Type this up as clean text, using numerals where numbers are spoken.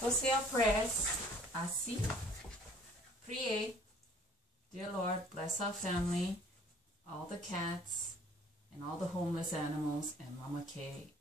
Go say our prayers. Asi. Pray. Dear Lord, bless our family, all the cats, and all the homeless animals, and Mama Kay